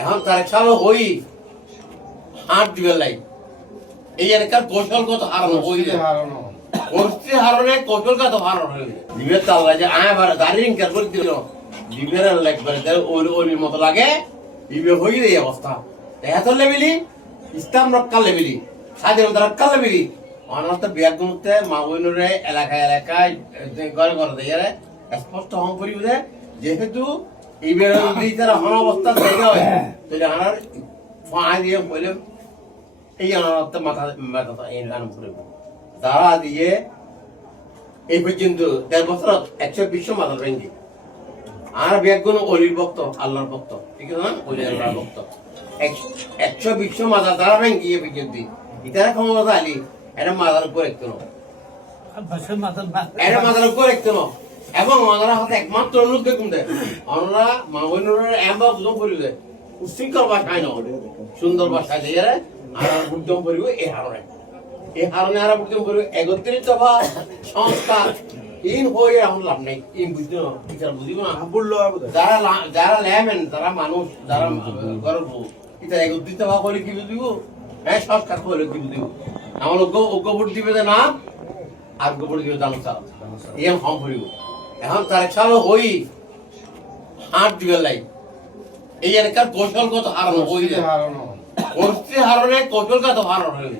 এখন তার ছাড়া ওই হাত দিবে লাই এই এলাকার কৌশলগত হারানো ওই পরিস্থিতি হারানো কৌশলগত হারানো দিবে তাল্লা যে আয় বার দাঁড়িয়ে ইনকার করে দিল দিবের লাগবে ওলির মতো লাগে দিবে হয়ে এই অবস্থা এত লেবেলি ইসলাম রক্ষা লেবেলি স্বাধীনতা রক্ষা লেবেলি অনার্থ বিয়াগুলোতে মা বোনরে এলাকায় এলাকায় ঘরে ঘরে দিয়ে স্পষ্ট হম করি যেহেতু এইবার যদি তারা হন অবস্থা জায়গা হয় তাহলে আমার ফাঁ দিয়ে বলে এই অনার্থ মাথা মাথা এই গান করে যারা দিয়ে এই পর্যন্ত ১.৫ বছর ১২০ মাথার ভেঙ্গি আর ব্যাগুন অলির ভক্ত আল্লাহর ভক্ত ঠিক আছে না ওলি আল্লাহর ভক্ত ১২০ মাথা তারা ভেঙ্গি এই পর্যন্ত ইতারা ক্ষমতা আলি এটা মাথার উপর একটু এটা মাথার উপর একটু এবং ওনারা হাতে একমাত্র লোক দেখুন দেয় ওনারা মাহবুবের এমন বুঝম করি দেয় উশৃঙ্খল ভাষায় ন সুন্দর ভাষায় দিয়ে আর বুদ্ধম করিব এই হারণে আর বুদ্ধম করিব ৩১ দফা সংস্থা ইন হয়ে এখন লাভ নেই ইন বুঝতে বিচার বুঝিব না যারা লেমেন যারা মানুষ যারা গর্ব এটা ৩১ দফা করে কি বুঝিব হ্যাঁ সংস্কার করে কি বুঝিব আমার ঐক্য ভোট দিবে না আর গোবর দিবে দাম চাল ইয়ে কম করিব এখন তার ছাড়া ওই হাত দিবে লাই এই এলাকার কৌশলগত হারানো ওই পরিস্থিতি হারানো কৌশলগত হারানো হয়ে